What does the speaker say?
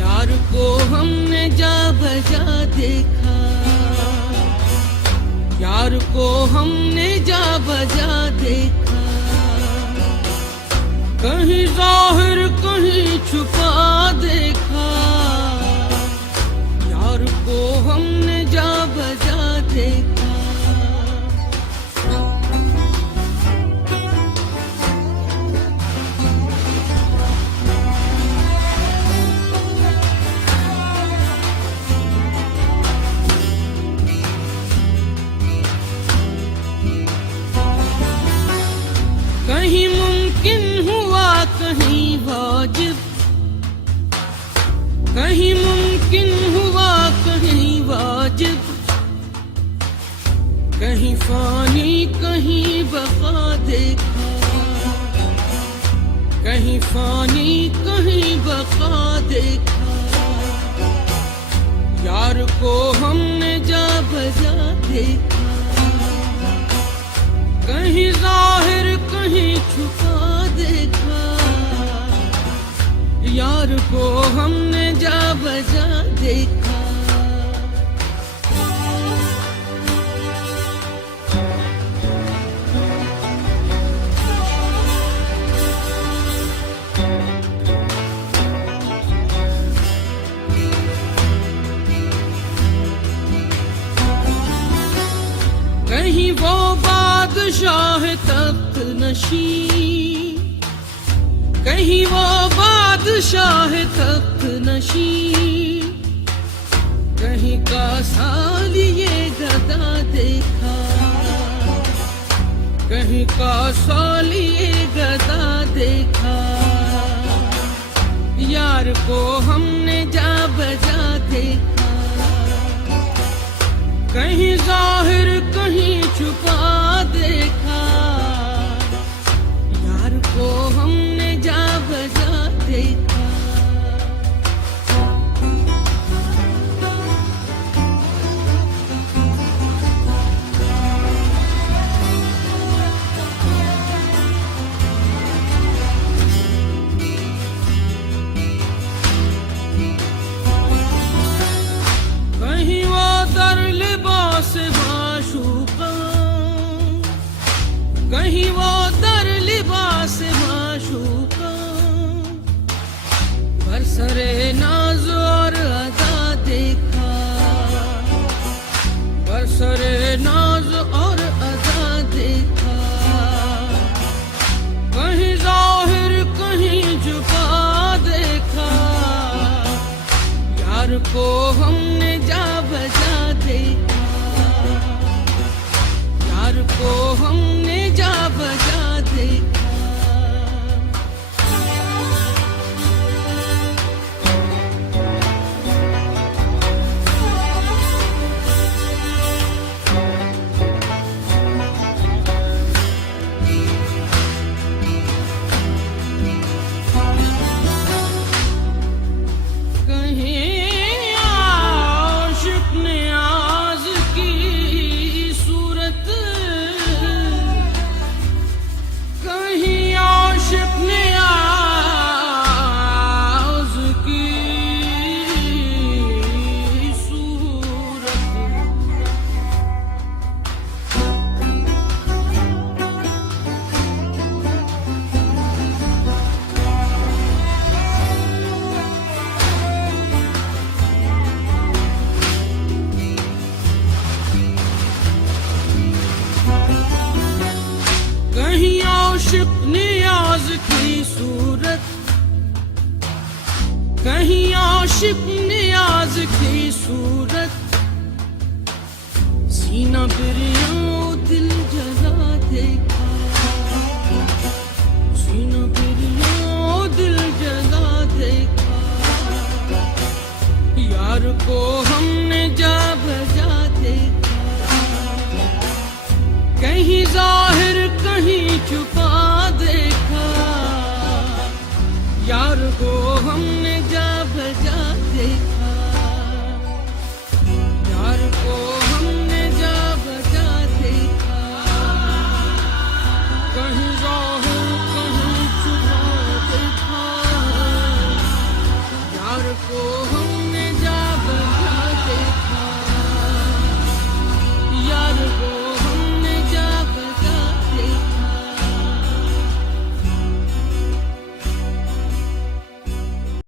यार को हमने जा बजा देखा, यार को हमने जा बजा देखा, कहीं जाहिर कहीं छुपा देखा। यार को हमने जा बजा देखा। कहीं मुमकिन हुआ कहीं वाजिब, कहीं मुमकिन हुआ कहीं वाजिब, कहीं फानी कहीं बका देखा, कहीं फानी कहीं बका देखा। यार को हमने जा बजा देखा, कहीं जाहिर कहीं छुपा देखा। यार को हमने जा बजा देखा। कहीं वो बादशाह तख्त नशी, कहीं वो बादशाह तख्त नशी, कहीं का सालिए गदा देखा, कहीं का सालिए गदा देखा। यार को हमने जा बजा देखा, कहीं जाहिर कहीं छुपा देखा। यार को हमने जा बजा देखा। कहीं वो दर लिबास माशूका, कहीं वो दर लिबास माशूका, बरसरे नाज और अदा देखा, बरसरे नाज और अदा देखा। कहीं जाहिर कहीं छुपा देखा। यार को हमने जा बजा देखा, यार को हमने जा बजा देखा। कहीं आशिक नियाज की सूरत, कहीं आशिक नियाज की सूरत, सीना बिरिया दिल जला देखा, सीना बिरिया दिल जला देखा। यार को हमने जा बजा देखा, कहीं जाहिर कहीं छुपा